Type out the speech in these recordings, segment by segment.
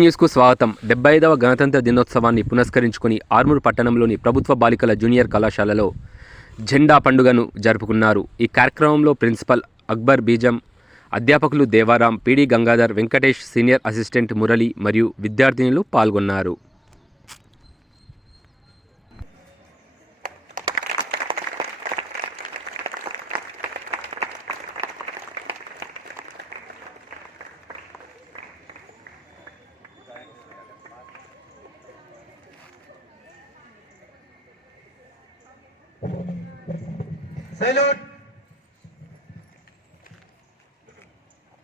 న్యూస్కు స్వాగతం. 75వ గణతంత్ర దినోత్సవాన్ని పురస్కరించుకుని ఆర్మూర్ పట్టణంలోని ప్రభుత్వ బాలికల జూనియర్ కళాశాలలో జెండా పండుగను జరుపుకున్నారు. ఈ కార్యక్రమంలో ప్రిన్సిపల్ అక్బర్ బీజం, అధ్యాపకులు Devaram, PD Gangadhar, Venkatesh, senior assistant Murali మరియు విద్యార్థినులు పాల్గొన్నారు. Salute.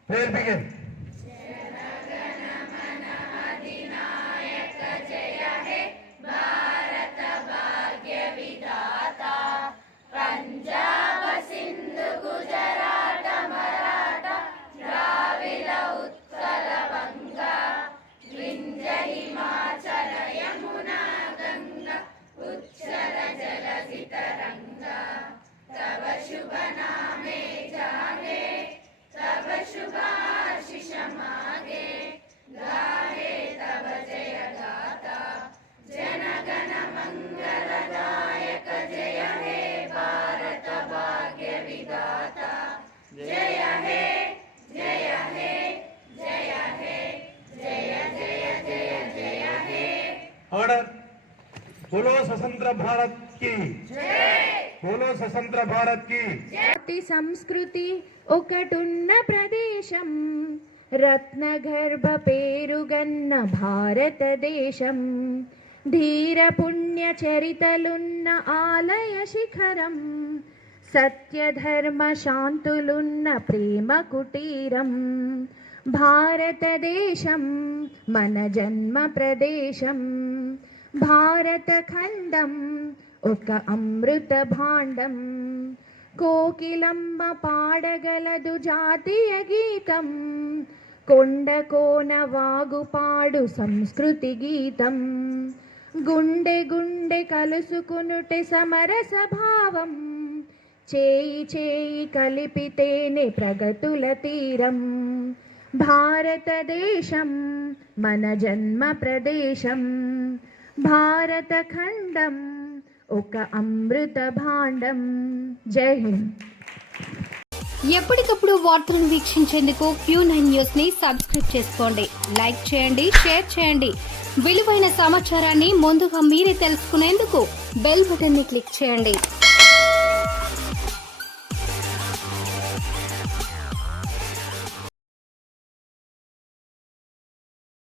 Prayer begin. ऑर्डर. बोलो स्वतंत्र भारत की जय. बोलो स्वतंत्र भारत की జాతి సంస్కృతి ఒకటున్న ప్రదేశం, రత్నగర్భ పేరుగన్న భారతదేశం, ధీర పుణ్య చరితలున్న ఆలయ శిఖరం, సత్యధర్మ శాంతులున్న ప్రేమ కుటీరం, భారతదేశం మన జన్మ ప్రదేశం, భారత ఖండం ఒక అమృత భాండం, కోకిలమ్మ పాడగలదు జాతీయ గీతం, కొండ కోన వాగుపాడు సంస్కృతి గీతం, గుండె గుండె కలుసుకునుటే సమరస భావం, చేయి చేయి కలిపితేనే ప్రగతుల తీరం, భారతదేశం మన జన్మ ప్రదేశం, భారత ఖండం ఒక అమృత భాండం. జై హింద్. ఎప్పటికప్పుడు వార్తలను వీక్షించేందుకు Q9 న్యూస్ ని సబ్స్క్రైబ్ చేసుకోండి, లైక్ చేయండి, షేర్ చేయండి. విలువైన సమాచారాన్ని ముందుగా మీరే తెలుసుకునేందుకు బెల్ బటన్ ని క్లిక్ చేయండి.